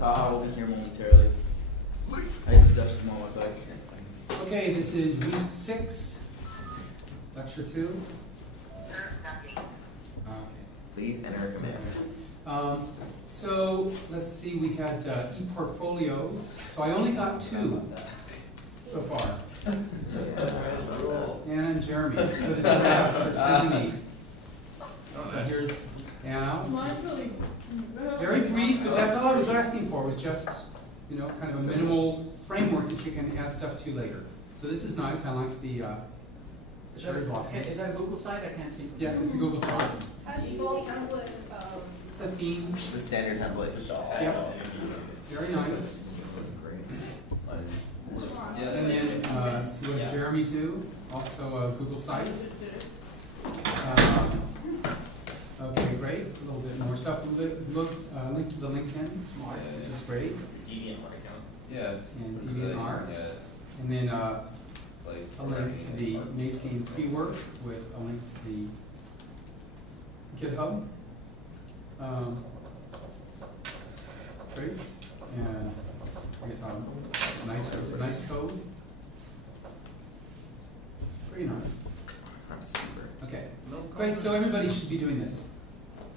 I'll be here momentarily. I need to dust them all my bike. Okay, this is week 6, lecture 2. Okay. Please enter a command. So let's see, we had e-portfolios. So I only got 2 so far. Anna and Jeremy. So the giraffes are sending me. So here's Anna. Mine's really Very brief, but that's all I was asking for, was just, you know, kind of a minimal framework that you can add stuff to later. So this is nice. I like the cherry blossoms. Is that a Google site? I can't see. Yeah, it's a Google site. It's a theme. The standard template. Yep. Very nice. That's great. And then let's see what Jeremy do. Also a Google site. Okay, great. A little bit more stuff. Link to the LinkedIn, which is great. DeviantArt account. Yeah. And DeviantArt. Yeah. And then Like a link to the Mace Game pre-work with a link to the GitHub. Great. And nice code. Pretty nice. Okay. Great. So everybody should be doing this.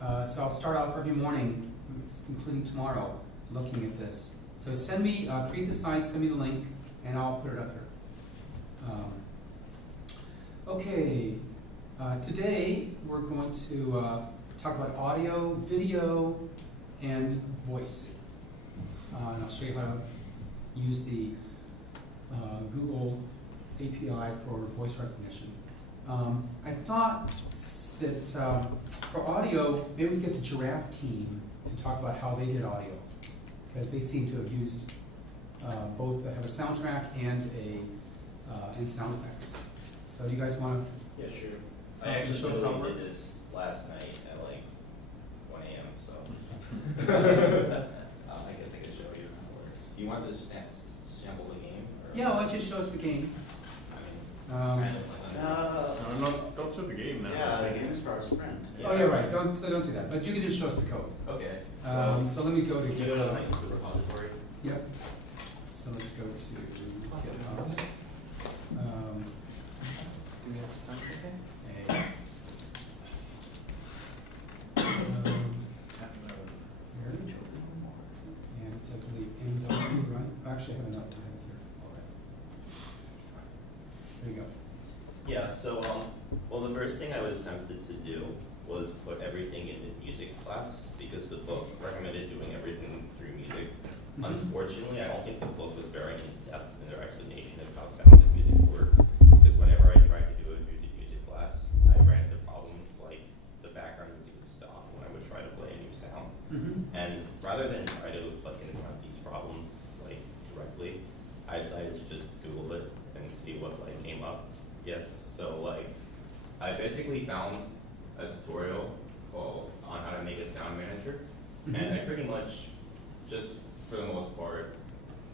So I'll start off every morning, including tomorrow, looking at this. So send me, create the site, send me the link, and I'll put it up here. Okay. Today we're going to talk about audio, video, and voice. And I'll show you how to use the Google API for voice recognition. I thought that for audio, maybe we could get the giraffe team to talk about how they did audio, because they seem to have used both have a soundtrack and sound effects. So do you guys want to? Yeah, sure. I I actually actually literally did did this last night at like 1 a.m. So I guess I can show you how it works. Do you want to just sample the game? Or? Yeah, why don't you show us the game? I mean, it's kind of like Don't show the game now. Yeah, the game is for our sprint. Oh yeah, right. Don't do that. But you can just show us the code. Okay. So let me go to you go to GitHub. like the repository. Yep. So let's go to GitHub. Do we have stuff okay? Here. And it's, I believe, MW, right? Actually, I have enough time here. All right. There you go. Yeah. So well, the first thing I was tempted to do was put everything in the music class because the book recommended doing everything through music. Mm-hmm. Unfortunately, I don't think the book was very in-depth in their explanation of how sounds and music works, because whenever I tried to do it through the music class, I ran into problems like the background music would stop when I would try to play a new sound. Mm-hmm. And rather than try to like confront these problems like directly, I decided to just Google it and see what like came up. Yes, so like I basically found a tutorial called on how to make a sound manager, Mm-hmm. and I pretty much just for the most part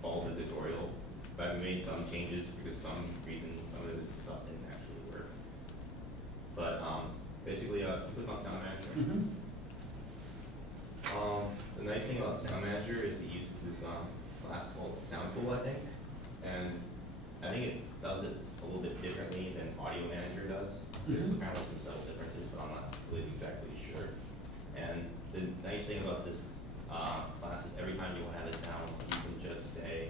followed the tutorial, but I made some changes because some reason some of this stuff didn't actually work. But basically, click on Sound Manager. Mm-hmm. The nice thing about Sound Manager is it uses this class called Sound Pool, I think, and I think it does it a little bit differently than Audio Manager does. There's Mhm. apparently some subtle differences, but I'm not really exactly sure. And the nice thing about this class is every time you want to have a sound, you can just say,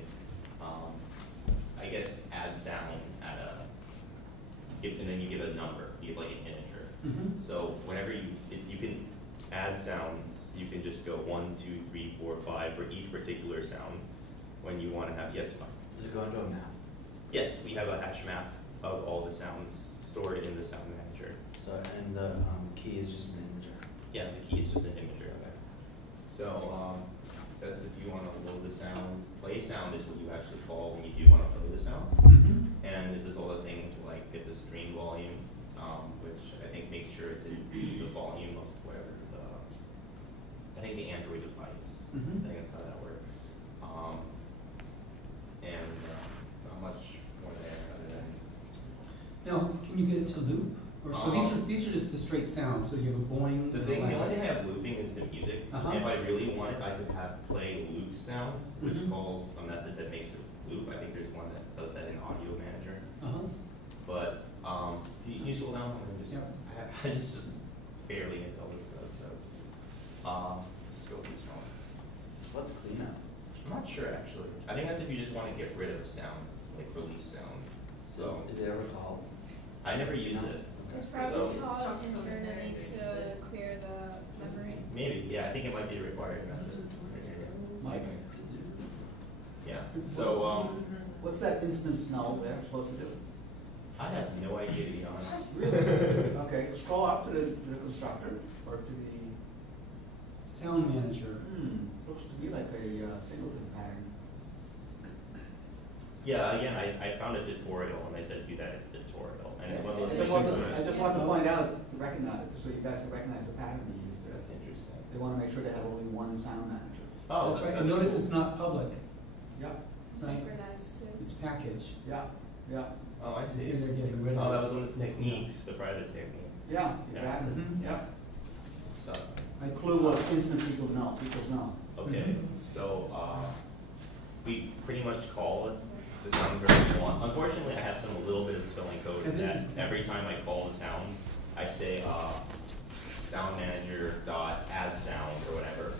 I guess, add sound at and then you give a number, you give like an integer. Mm-hmm. So whenever you can add sounds, you can just go 1, 2, 3, 4, 5 for each particular sound when you want to have, yes, Mike? Does it go into a map? Yes, we have a hash map of all the sounds stored in the sound manager. So, and the key is just an imager. Yeah, the key is just an imager of it. So that's if you want to load the sound. Play sound is what you actually call when you do want to play the sound. Mm-hmm. And it does all the thing to like get the stream volume, which I think makes sure it's the volume of whatever I think the Android device. Mm-hmm. I think that's how that works. And not much more there other than. Now, can you get it to loop? Or so these are just the straight sounds. So you have a boing. The only thing I have looping is the music. Uh-huh. If I really wanted, I could have play loops sound, which Mhm. calls a method that makes a loop. I think there's one that does that in Audio Manager. Uh-huh. But can you scroll down? Yep. I just barely hit all this code, so scroll keep scrolling. What's cleanup? I'm not sure actually. I think that's if you just want to get rid of sound, like release sound. So Is it ever called? I never use No. it. It's So- probably called internally to clear the memory. Maybe, yeah. I think it might be a required method. Mike? Yeah. So What's that instance null there supposed to do? I have no idea to be honest. Okay, scroll up to the constructor, or to the, Sound manager. looks to be like a singleton pattern. Yeah, again, I found a tutorial and they said do that in the tutorial, and it's one of I those just things. want to, I just want to point out to recognize, so you guys can recognize the pattern we used there. That's interesting. They want to make sure they have only one sound manager. Oh, That's right, and notice cool. it's not public, Yeah, right? Synchronized too. It's package. yeah, yeah, Oh, I see. And they're getting rid of Oh, it. that was one of the techniques, the private techniques. yeah, Yeah. exactly, Mhm. yeah. So, The clue was instance equals null, equals null. okay, Mhm. so, we pretty much call it the sound version we want. Unfortunately, I have a little bit of spelling code And in this that is every time I call the sound, I say, sound manager dot add sound or whatever.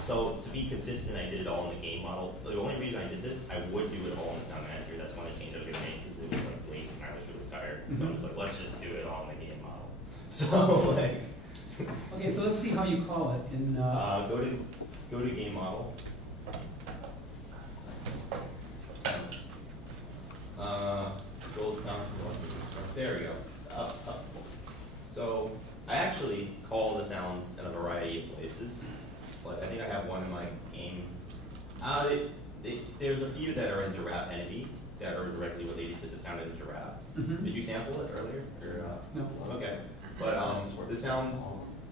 So to be consistent, I did it all in the game model. The only reason I did this, I would do it all in the sound manager. That's when I changed up the name because it was like late and I was really tired. So I was like, let's just do it all in the game model. So like, Okay, so let's see how you call it in, go to game model. Scroll down to the left. There we go. Up. So I actually call the sounds in a variety of places. Like I think I have one in my game. There's a few that are in giraffe entity that are directly related to the sound of the giraffe. Mhm. Did you sample it earlier? Or, No. Okay. But the sound,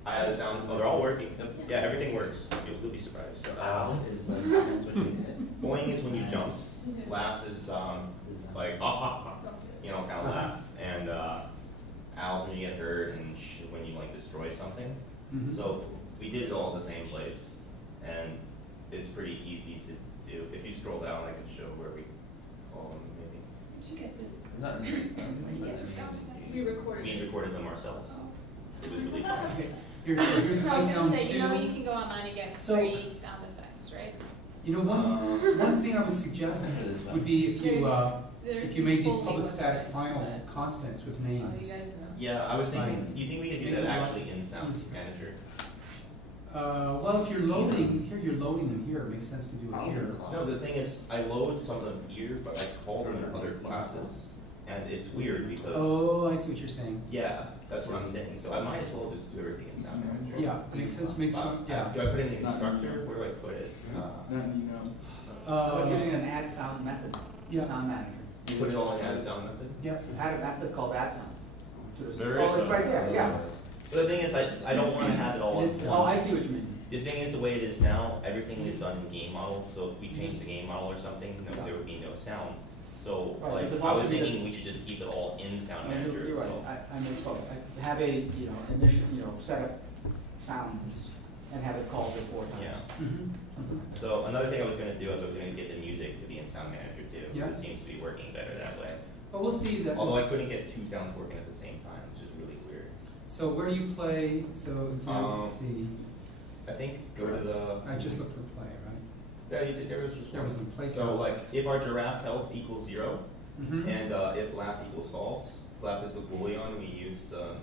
I had the sound. Oh, they're all working. Yeah, everything works. You'll be surprised. So, Is like, that's what you hit. boing is when you jump. Laugh is like you know, kind of laugh. And owls when you get hurt, and when you like destroy something. Mhm. So we did it all in the same place, and it's pretty easy to do. If you scroll down, I can show where we call them. Maybe Did you get the, Not in did you get the sound effects? We recorded we it. recorded them ourselves. Oh. It was really fun. Okay, here's the I play was gonna sound say, you know, you two. can go online and get So- free sound effects, right? You know, one thing I would suggest would be if you made these fully public static websites, final but- constants with Oh, you names. guys know. Yeah, I was thinking. Right. Do you think we could do Make that it a lot actually in Sound easier. Manager? Well, if you're loading, here you're loading them here, it makes sense to do it here. No, the thing is, I load some of them here, but I call them in other classes, and it's weird because. Oh, I see what you're saying. Yeah, that's what I'm saying. So I might as well just do everything in Sound Manager. Yeah, makes sense, makes sense, yeah. Do I put it in the constructor? Where do I put it? Then, we're using an add sound method, Yeah. sound manager. You put it all in add sound method? Yeah, We had a method called add sound. There Oh, is it's some. right there, yeah. But the thing is, I don't want to have it all in It's- one. Oh, I see what you mean. The thing is, the way it is now, everything is done in game model, so if we change the game model or something, no, there would be no sound. So, Right, like, it's I was supposed to be thinking we should just keep it all in Sound No, Manager, You're right, so. I misspoke. I have a, initial, set up sounds and have it called it 4 times. Yeah. mhm. So another thing I was gonna do is I was gonna get the music to be in Sound Manager too. Yeah. It seems to be working better that way. But we'll see that. Although I couldn't get two sounds working at the same time, which is really weird. So where do you play, so example, let's see, I think go to the. I just looked for play, right? Yeah, you did, there was just There one. was a place. So like, if our giraffe health equals 0, Mhm. and if laugh equals false, laugh is a boolean we use to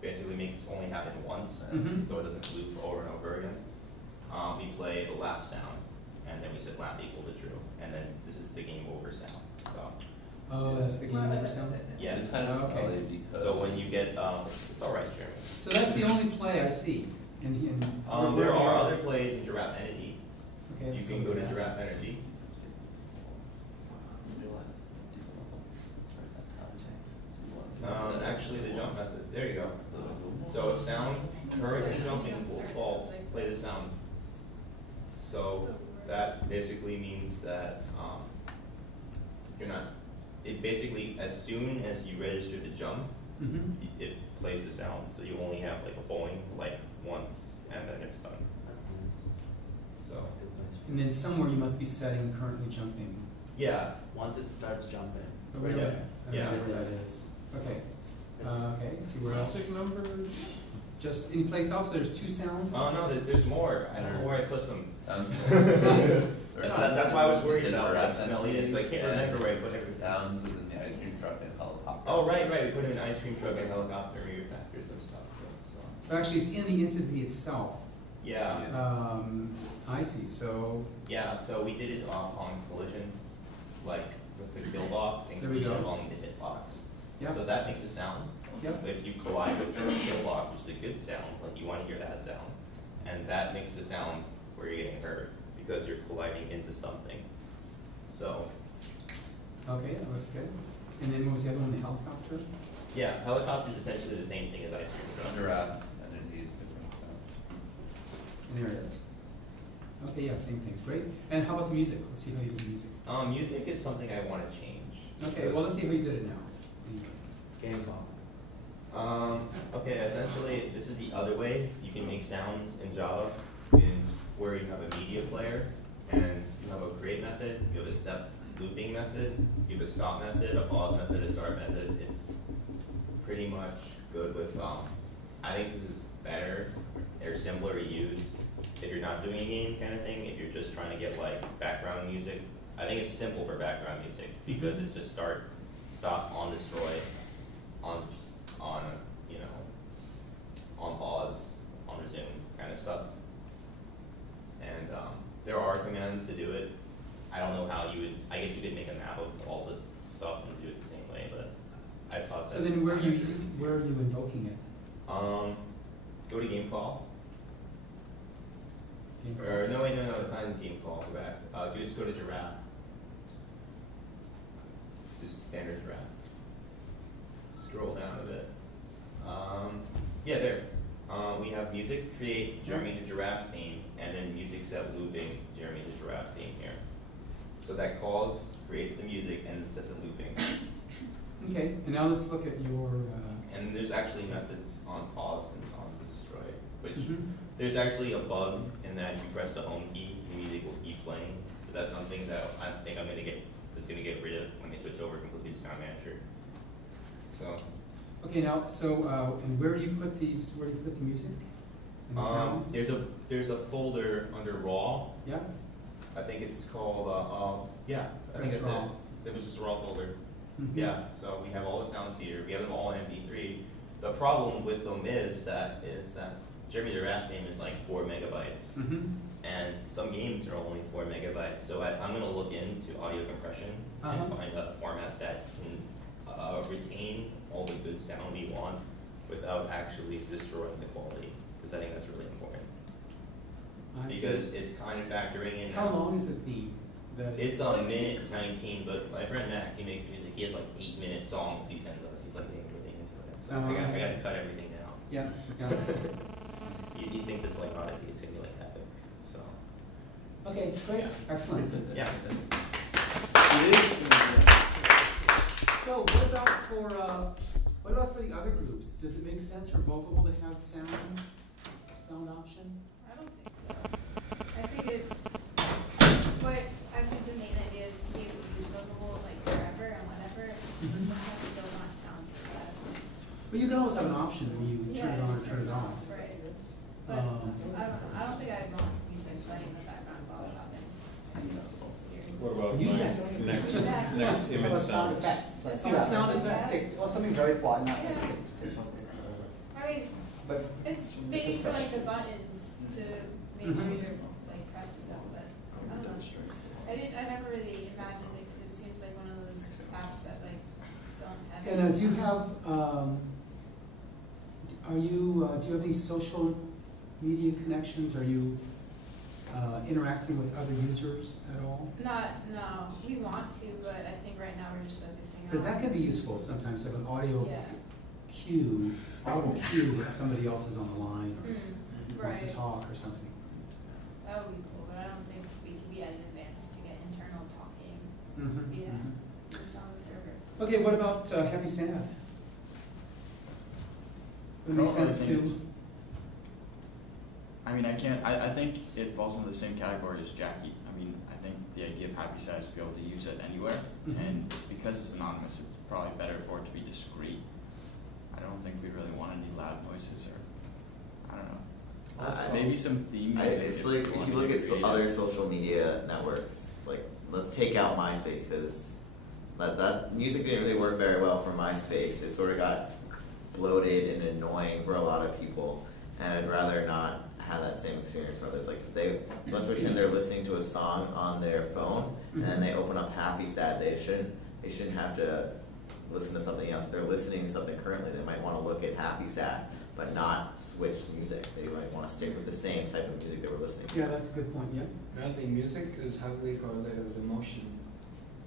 basically make this only happen once, Mhm. so it doesn't loop over and over again. We play the laugh sound, and then we set laugh equal to true, and then this is the game over sound. So Oh, that's the game over sound? yes. Okay. So when you get, it's all right, Jeremy. So that's the only play I see in. where There we are other plays in Giraffe Entity. Okay, You let's can go to that. Giraffe Entity. Actually, the jump method. There you go. So if sound currently jumping equals false, play the sound. So that basically means that you're not. It basically, as soon as you register the jump, Mhm. it plays the sound. So you only have like a bowling like once, and then it's done. So And then somewhere you must be setting currently jumping. Yeah, Once it starts jumping. But we don't, Yeah. I don't know where that is. Okay. Okay, let's see where Contact else. numbers. Just any place else? There's 2 sounds? oh no, there's more, I don't know where I put them. Or That's why I was worried The about like giraffe smelliness, I can't and remember where I put everything. Sounds within the ice cream truck and helicopter. Oh, right, we put in an ice cream truck and helicopter, we refactored some stuff, so. So actually it's in the entity itself. Yeah, I see, so, yeah, so we did it on collision, like with the kill box and There we collision go. on the hit box. yeah, So that makes a sound. Yep. If you collide with the kill box, which is a good sound, like you wanna hear that sound, and that makes a sound where you're getting hurt, because you're colliding into something. So, okay, that looks good. And then what was the other one, the helicopter? yeah, helicopter is essentially the same thing as ice cream truck. Giraffe entities, different sounds. And there it is. Okay, yeah, same thing, great. And how about the music? Let's see how you do music. Music is something I wanna change. Okay, well, let's see how you did it now. Game call. Okay, essentially, this is the other way. You can make sounds in Java, is where you have a media player, and you have a create method, you have a step looping method, you have a stop method, a pause method, a start method. It's pretty much good with, I think this is better, or simpler to use if you're not doing a game kind of thing, if you're just trying to get like background music. I think it's simple for background music, because it's just start, stop, on destroy, on, you know, on pause, on resume kind of stuff. And there are commands to do it. I don't know how you would, I guess you could make a map of all the stuff and do it the same way, but I thought that. So then where are you invoking it? Go to game call. Game call? Or no, wait, no, not in game call, go back. Just go to giraffe. Just standard giraffe. Scroll down a bit. Yeah, there. We have music, create Jeremy the giraffe theme, and then music set looping Jeremy the giraffe theme here. So that calls, creates the music, and it sets it looping. Okay, and now let's look at your, And there's actually methods on pause and on destroy, which mhm. there's actually a bug in that you press the home key, the music will keep playing. So that's something that I think I'm gonna get, that's gonna get rid of when they switch over completely to Sound Manager. So. Okay, now, so, and where do you put these, where do you put the music? And the sounds? There's a folder under raw. Yeah? I think it's called yeah. I think That's that's raw. it. It was just a raw folder. Mhm. Yeah. So we have all the sounds here. We have them all in MP3. The problem with them is that Jeremy the Rat theme is like 4 megabytes, Mhm. and some games are only 4 megabytes. So I'm gonna look into audio compression Uh-huh. and find a format that can retain all the good sound we want without actually destroying the quality, because I think that's really important. I see. Because it's kind of factoring in. How long is the theme? It's a minute 19, but my friend Max, he makes music. He has like 8-minute songs he sends us. He's like getting really into it. So I got to cut everything down. Yeah, yeah. He thinks it's like Odyssey. It's gonna be like epic. So Okay, great, Yeah. excellent. yeah. So what about for the other groups? Does it make sense for Vocable to have sound option? I don't think so. I think it's, but I think the main idea is to be able to use Vocable like wherever and whenever. Mhm. Sometimes it does not sound bad. But you can always have an option where you turn it on or turn it off. Right. But I don't think I'd want music playing in the background while I'm talking. What about Use like that. next Exactly. next How image about sound sounds? effects? Like, Yeah, sound effect. Or something very important. Yeah. I mean, But it's maybe for like the buttons to make Mhm. sure you're like pressing them, but I don't know. I never really imagined it because it seems like one of those apps that like don't have. And any do you sound. have, do you have any social media connections? Are you interacting with other users at all? No, we want to, but I think right now we're just focusing on. Because that can be useful sometimes, like an audio Yeah. cue, audible cue that somebody else is on the line or wants to Right. talk or something. That would be cool, but I don't think we can be as advanced to get internal talking. Mhm, Yeah. mhm. It's on the server. Okay, what about Happy Sad? Would it make sense to? I I mean, I think it falls into the same category as Jackie. I mean, I think the idea of happy sad is to be able to use it anywhere, and because it's anonymous, it's probably better for it to be discreet. I don't think we really want any loud noises, or I don't know. Maybe some theme music. It's like if you look at other social media networks, like let's take out MySpace because that music didn't really work very well for MySpace. It sort of got bloated and annoying for a lot of people, and I'd rather not have that same experience for others. Like if let's pretend they're listening to a song on their phone and then they open up Happy Sad, they shouldn't have to listen to something else. If they're listening to something currently, they might want to look at Happy Sad, but not switch music. They might want to stick with the same type of music they were listening to. Yeah, that's a good point, yeah. I think music is heavily correlated with emotion.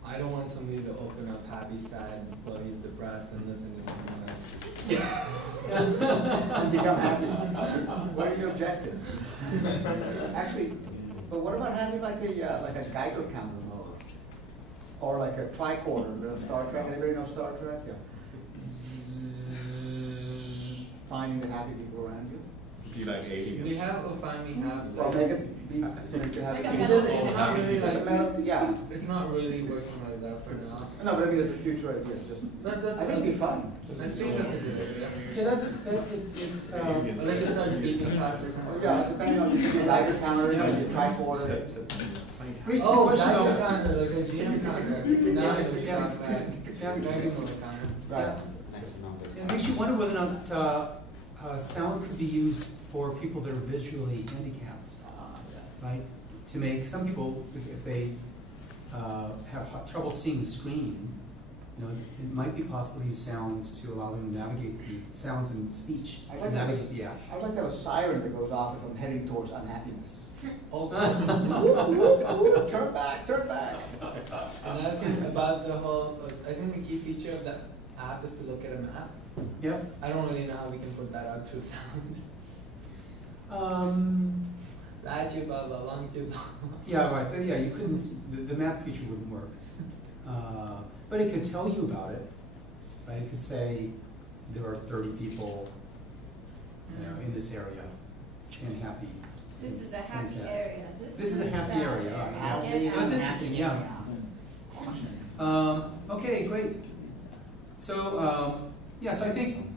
I don't want somebody to open up Happy Sad while he's depressed and listen to something else. And become happy. What are your objectives? Actually, but what about having like a Geiger counter mode? Or like a tricorder, you know, Star Trek? Anybody know Star Trek? Yeah. Finding the happy people around you. Be like aliens. We have or find me happy. Or make it be, you know, to have Like a it. melody. It's not really Like a like, melody, yeah. it's not really working like that for now. No, but I mean, there's a future idea. Just, That's, I think it'd be fun. I think that's a good idea. Yeah, Like it's not beating fast or something. Yeah, depending on the Geiger counter and the tricorder. Raise the Oh, question that's a though. counter, like a GM counter. Now I understand that. Yeah. Dragon mode counter. Right. It makes you wonder whether or not sound could be used for people that are visually handicapped, right? To make some people, if they have trouble seeing the screen, you know, it might be possible to use sounds to allow them to navigate the sounds and speech I to like that. navigate the app. I'd like to have a siren that goes off if I'm heading towards unhappiness. Also, Turn back, turn back. another thing about the whole, I think the key feature of the app is to look at a map. Yep. I don't really know how we can put that out through sound. Rajubaba, Longjubaba. Yeah, right. Yeah, you couldn't. The map feature wouldn't work. But it could tell you about it, right? It could say there are 30 people, you know, in this area, 10 happy. This is a happy sad. area. This is a happy sad area. I Yeah. get That's happy. interesting. Yeah. Okay, great. So yeah, so I think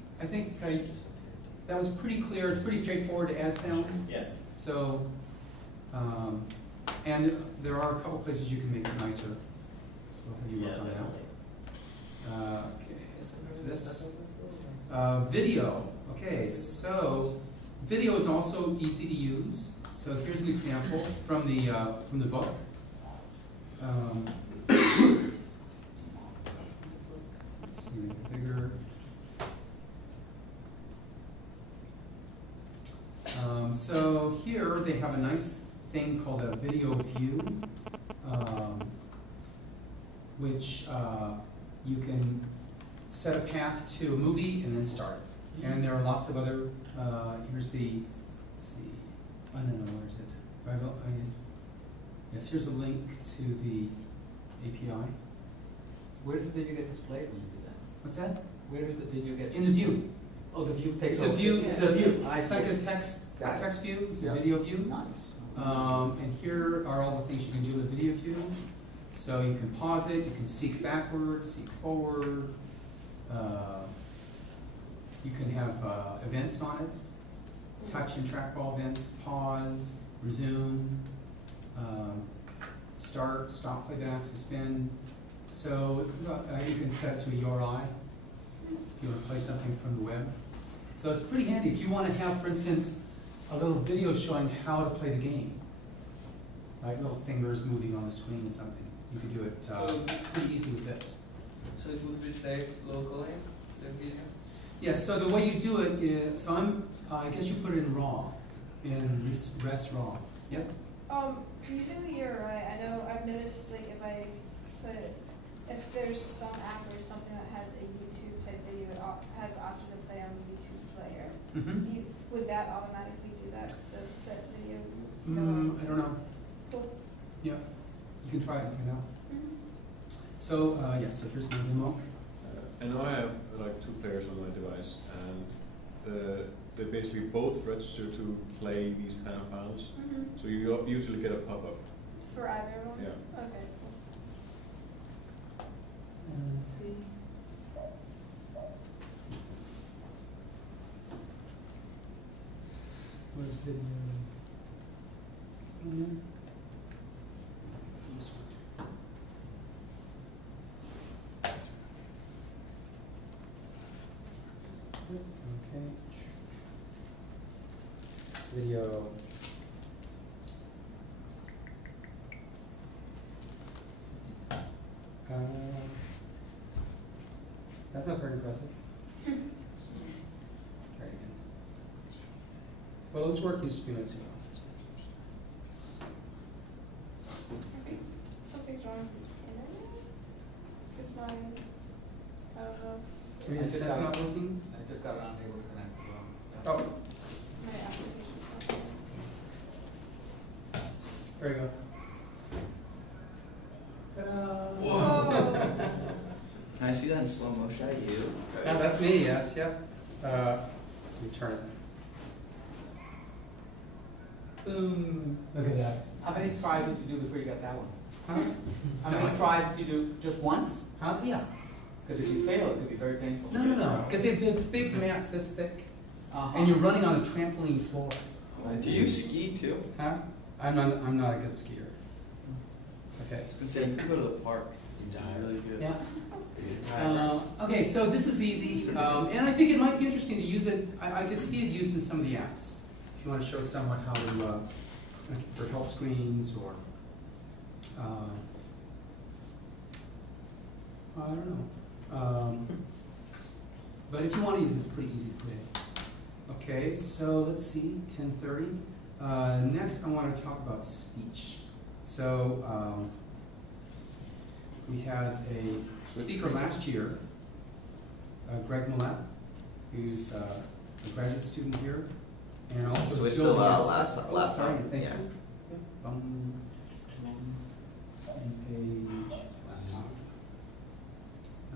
that was pretty clear. It's pretty straightforward to add sound. Yeah. So, and there are a couple places you can make it nicer. So I'll have you Yeah, work on definitely. that. Okay, let's go to this. Video. Okay, so video is also easy to use. So here's an example from the book. Let's see, make it bigger. So here they have a nice thing called a video view, which you can set a path to a movie and then start. And there are lots of other, here's the, let's see, I don't know, where is it? Yes, here's a link to the API. Where does the video get displayed when you do that? What's that? Where does the video get In the view. Oh, the view takes It's a over. view, it's a view. I It's like see. a text view, it's a Yeah. video view. Nice. And here are all the things you can do with video view. So you can pause it, you can seek backwards, seek forward. You can have events on it, touch and trackball events, pause, resume, start, stop playback, suspend. So you can set it to a URI if you want to play something from the web. So it's pretty handy if you want to have, for instance, a little video showing how to play the game. Like little fingers moving on the screen or something. You could do it pretty easy with this. So it would be saved locally, the video? Yes, so the way you do it is, so I guess you put it in RAW, in rest RAW. Yep. Using the URI, I know I've noticed like if there's some app or something that has a YouTube type video, it has the option to play on the YouTube player. Mm-hmm. Would that automatically do that, the set video? I don't know. Cool. Yeah, you can try it right now. Mm-hmm. So yes, so here's my demo. I know I have like 2 players on my device, and the they basically both register to play these kind of files. Mm-hmm. So you usually get a pop-up. For either one? Yeah. Okay, cool. Let's see. Where's video? This one. Okay. Video. That's not very impressive. Try again. Well, let's work these 2 minutes ago. I think something's wrong with the internet. Because mine, I don't know. I mean, if that's not working? I just got around here with connect. Oh, My application's not working. there you go. Ta-da. Whoa. Can I see that in slow motion? Is that you? Yeah, that's me, that's, yep. Return it. Boom, look at that. How many tries did you do before you got that one? Huh? How No, many it's- tries did you do? Just once? Huh? Yeah. Because if you fail, it could be very painful. No, because they've big mats this thick, Uh-huh. and you're running on a trampoline floor. Do you ski too? Huh? I'm not a good skier. Okay. I was gonna say, you could go to the park. You're really good. Yeah. Okay, so this is easy, and I think it might be interesting to use it. I could see it used in some of the apps. If you want to show someone how to, for help screens or, I don't know. But if you want to use it, it's pretty easy to put in. Okay, so let's see, 10:30. Next, I want to talk about speech. So, we had a speaker last year, Greg Millett, who's a graduate student here, and also Switch Jill to Yates. last sorry, time, thank yeah. you. Yep, page.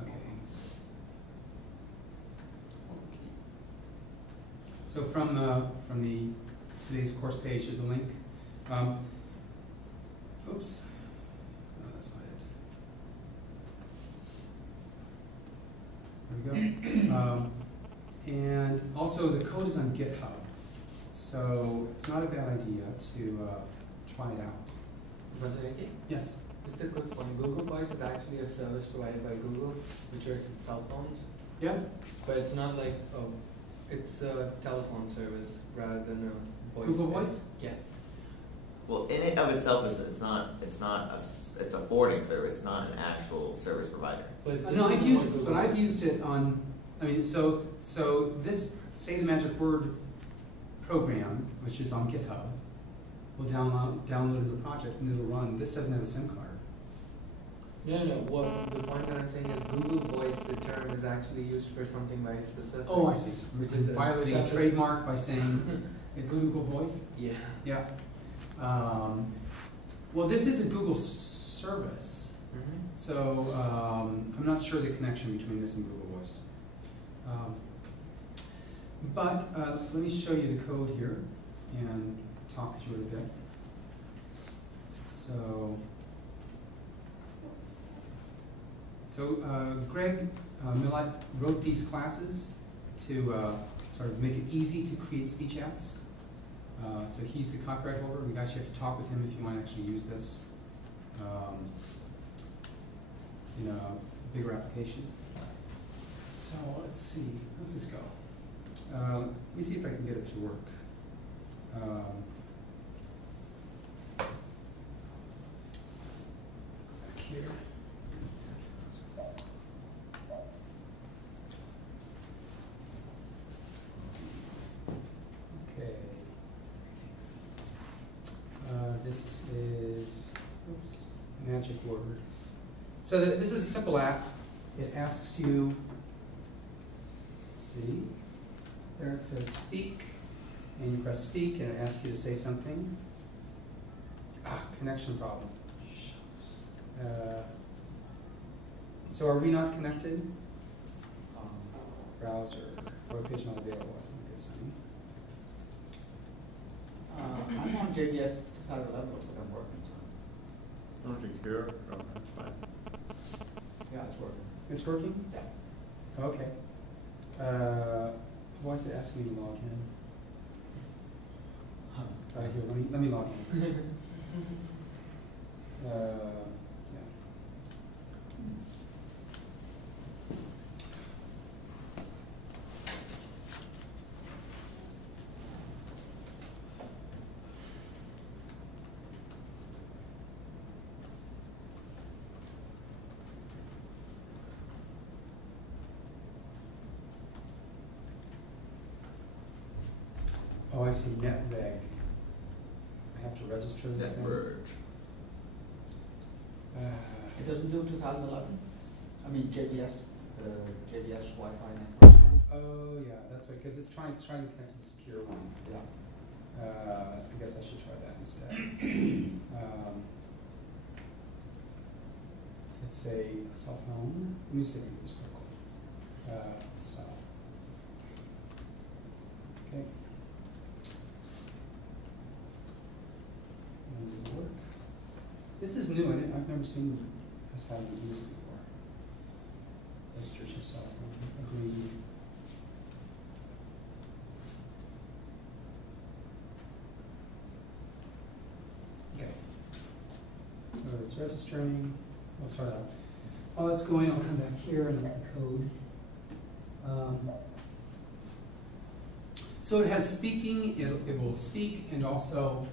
Okay. So from the today's course page, there's a link. Oops. No, that's not it. There we go. And also the code is on GitHub, so it's not a bad idea to try it out. Professor Ike, Yes. just a quick one. Google Voice is actually a service provided by Google, which works with cell phones, Yeah. but it's not like it's a telephone service rather than a voice. Google Voice? Yeah. Well, in and of itself, it's a forwarding service, it's not an actual service provider. But No, this I've is used, what but Google- I've used it on. I mean, so this Say the Magic Word program, which is on GitHub, will download the project and it'll run. This doesn't have a SIM card. No. What the point that I'm saying is Google Voice, the term is actually used for something very specific. Oh, I see. Which is a Violating a separate- trademark by saying it's Google Voice. Yeah. Yeah. Well, this is a Google service, Mm-hmm. so I'm not sure the connection between this and Google Voice. But let me show you the code here and talk through it a bit. So Greg Millett wrote these classes to sort of make it easy to create speech apps. So he's the copyright holder. We actually have to talk with him if you want to actually use this in a bigger application. So let's see, how's this go? Let me see if I can get it to work. Back here. Okay. This is, oops, magic word. So this is a simple app. It asks you, let's see, there it says speak, and you press speak, and it asks you to say something. Connection problem. So are we not connected? Browser, web page not available, that's not a good sign. I'm on JBS 2011, looks like I'm working, so, I don't think here, oh, that's fine. yeah, it's working. It's working? Yeah. Okay. Why is it asking me to log in? Here, let me log in. Yeah. Oh, I see, NetReg. I have to register this thing? It doesn't do 2011? I mean JBS, the JBS Wi-Fi network. Oh, yeah, that's right, because it's trying to connect to the secure one. Yeah. I guess I should try that instead. It's a cell phone. Let me see if I can just quick. Cell. Okay. And does it work? This is new, I've never seen us having to do this before. Register your cell phone. Agree. Okay. So it's registering. We'll start out. While that's going, I'll come back here and look at the code. So it has speaking, it will speak and also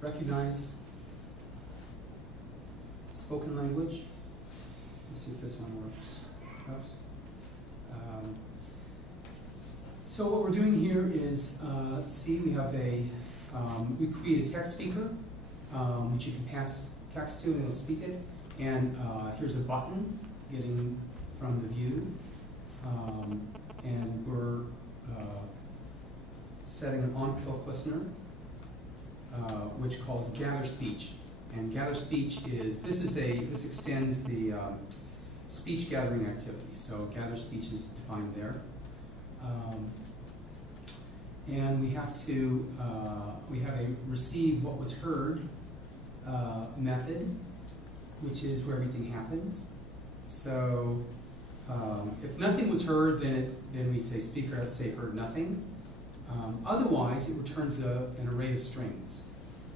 recognize spoken language. Let's see if this one works. Oops. So what we're doing here is, let's see, we have we create a text speaker, which you can pass text to and it'll speak it. And here's a button getting from the view. And we're setting an on-click listener, which calls gather speech. And gather speech this extends the speech gathering activity. So gather speech is defined there. And we have a receive what was heard method, which is where everything happens. So if nothing was heard, then we say speaker, let's say heard nothing. Otherwise, it returns an array of strings.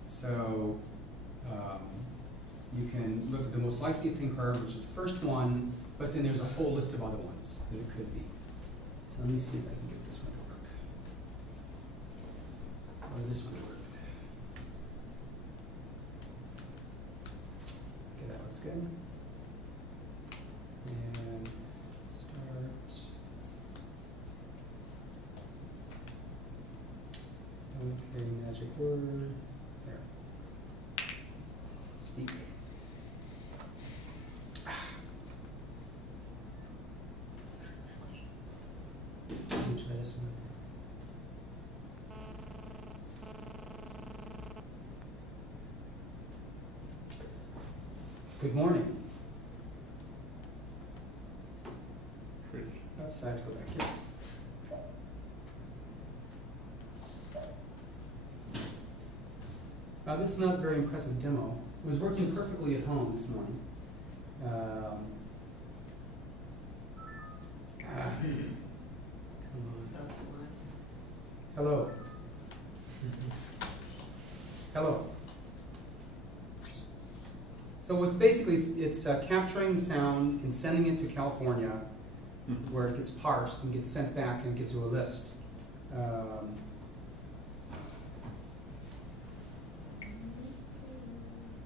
So you can look at the most likely thing heard, which is the first one, but then there's a whole list of other ones that it could be. So let me see if I can get this one to work. Or this one to work. Okay, that looks good. And start. Okay, magic word. There. Speak. Let me try this one. Good morning. Oops, I have to go back here. This is not a very impressive demo. It was working perfectly at home this morning. Come on. Hello. Hello. So what's basically, it's capturing the sound and sending it to California, where it gets parsed and gets sent back and gets to a list.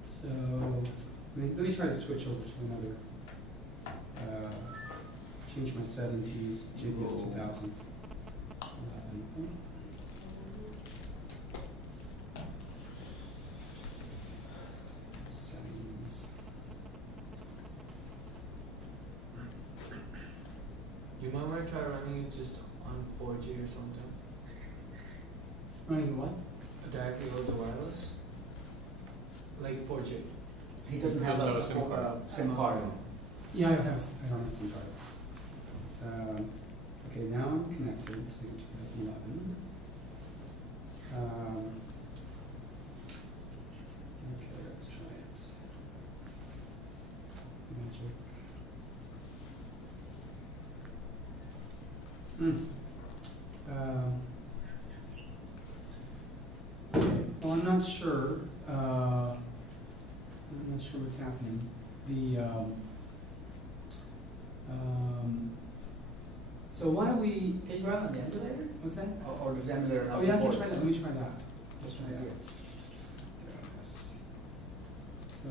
So let me try to switch over to another. Change my setting to use JBS 2000. Settings. You might want to try running it just on 4G or something. Running what? Directly over the wireless. Like 4G. He doesn't have a SIM card. Yeah, I don't have a SIM card. Okay, now I'm connected to 2011. Okay, let's try it. Magic. Okay, well, I'm not sure. I'm not sure what's happening. So why don't we? Can you run on the emulator? What's that? Or does the emulator not Oh yeah, I can support try it? that. Let me try that. Let's try that. Yeah. Yes. So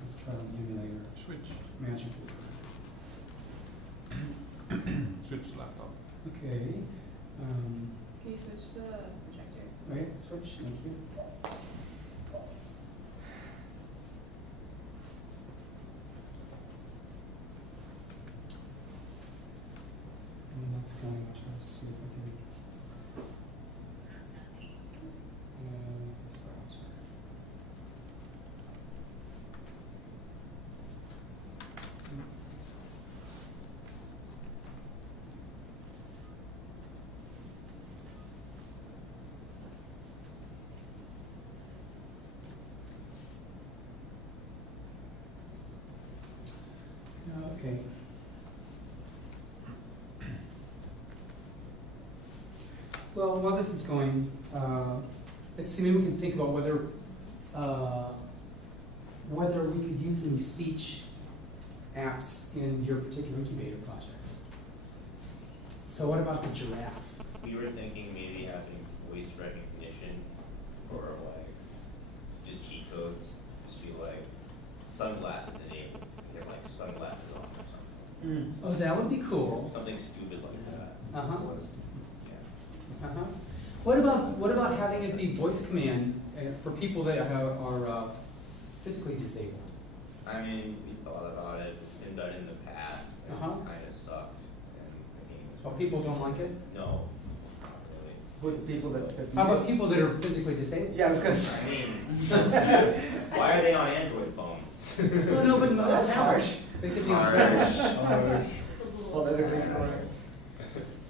let's try the emulator. Switch. Magic. Switch laptop. Okay. Can you switch the projector? Okay, switch. Thank you. And that's going to try to see if I can. Okay. Well, while this is going, let's see, maybe we can think about whether we could use any speech apps in your particular incubator projects. So what about the giraffe? We were thinking maybe having voice recognition for like, just key codes, just be like, sunglasses enabled, and they're like sunglasses on or something. Oh, that would be cool. Something stupid like that. Uh-huh. Yeah. Uh-huh. What about having it be voice command for people that are physically disabled? I mean, we thought about it, it's been done in the past, and Uh-huh. it's kind of sucked. And the game was Oh, people don't like it? No, not really. With people that. How about people that are physically disabled? Yeah, I was gonna say. I mean, why are they on Android phones? Well, no, but no, That's that's harsh. harsh. They could be on Harsh. Spanish. Politically correct.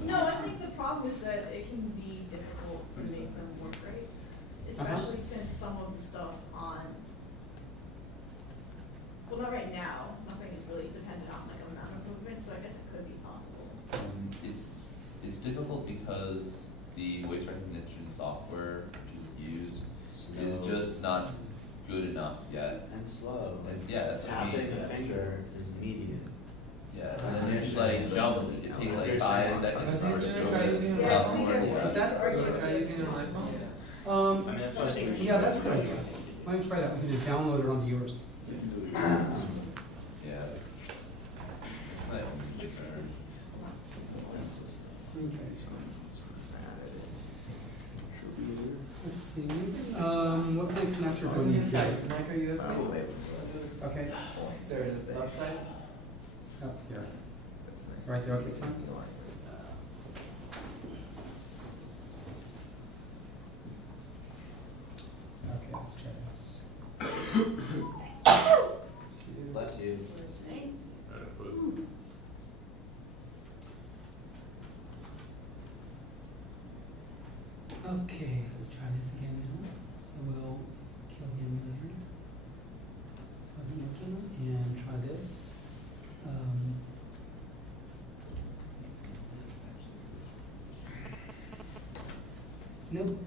No, I think the problem is that it can be difficult to make them work right, especially since some of the stuff on, well, not right now, nothing is really dependent on like amount improvements, so I guess it could be possible. It's difficult because the voice recognition software which is used is just not good enough yet. And slow. And yeah, that's what I Tapping mean. the finger is immediate. Yeah, and then there's like jump, it takes like 5 seconds for it to go Try using it without on more, my phone. yeah. Is that? Try using it on my phone. I mean, that's what I think. Yeah, that's a good idea. Why don't you try that? We can just download it onto yours. Yeah. My own concern. Okay. Let's see. What kind of connector do we need here? Connector USB. Okay. There it is. Left side. Oh, here. Right there. Okay. Fine. Okay, let's try this. Bless you. Okay, let's try this again now. So we'll kill the emulator. Wasn't working, and try this. Nope,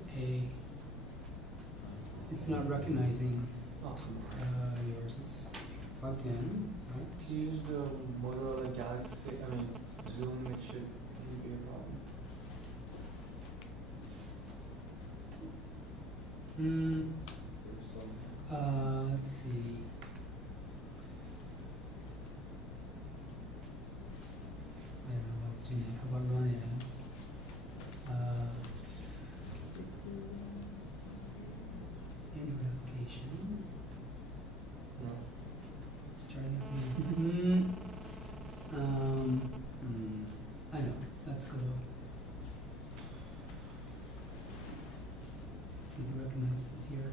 it's not recognizing yours. It's plugged in, right? To use the Motorola Galaxy, I mean, Zoom, it shouldn't be a problem. Let's see. I don't know what's doing that. How about run as? Android application. No. Starting up. I know. Let's go. See if it recognizes it here.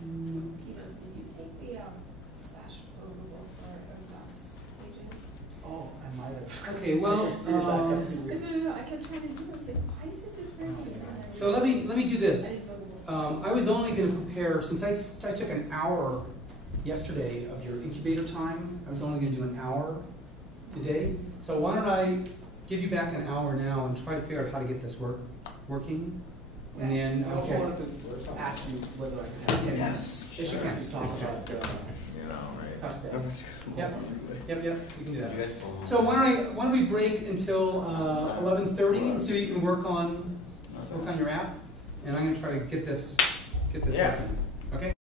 Did you take the slash overlook or DOS pages? Oh, I might have. Okay, well, You're back up to No, weird. I kept been trying to do it, I was like, why isn't this working? So let me do I this. didn't know the list. I was only going to prepare, since I took an hour yesterday of your incubator time, I was only going to do an hour today. So why don't I give you back an hour now and try to figure out how to get this working? And then, I also okay. wanted to ask you whether I can have. Yes, yes you can. Talk about, You know, right? touchdown. Yep, you can do that. You guys pull. So why don't we break until 11:30 so you can work on your app, and I'm going to try to get this Yeah. working. Okay.